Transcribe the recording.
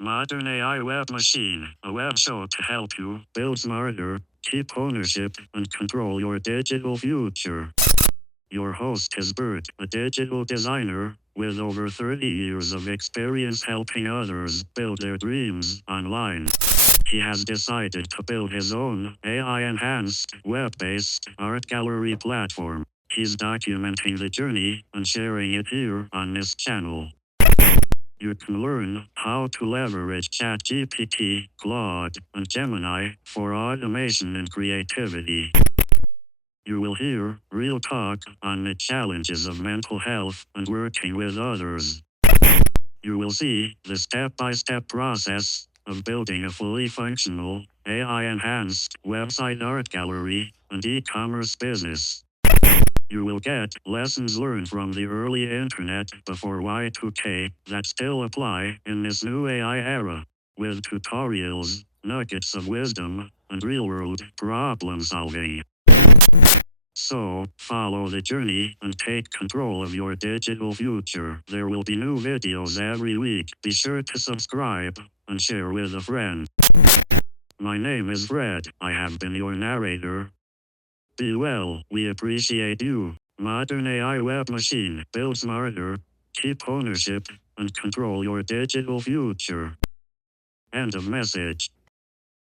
Modern AI Web Machine, a web show to help you build smarter, keep ownership, and control your digital future. Your host is Bert, a digital designer with over 30 years of experience helping others build their dreams online. He has decided to build his own AI-enhanced, web-based art gallery platform. He's documenting the journey and sharing it here on this channel. You can learn how to leverage ChatGPT, Claude, and Gemini for automation and creativity. You will hear real talk on the challenges of mental health and working with others. You will see the step-by-step process of building a fully functional, AI-enhanced website art gallery and e-commerce business. You will get lessons learned from the early internet before Y2K that still apply in this new AI era, with tutorials, nuggets of wisdom, and real-world problem solving. So, follow the journey and take control of your digital future. There will be new videos every week. Be sure to subscribe and share with a friend. My name is Fred. I have been your narrator. Be well. We appreciate you. Modern AI Web Machine. Build smarter, keep ownership, and control your digital future. End of message.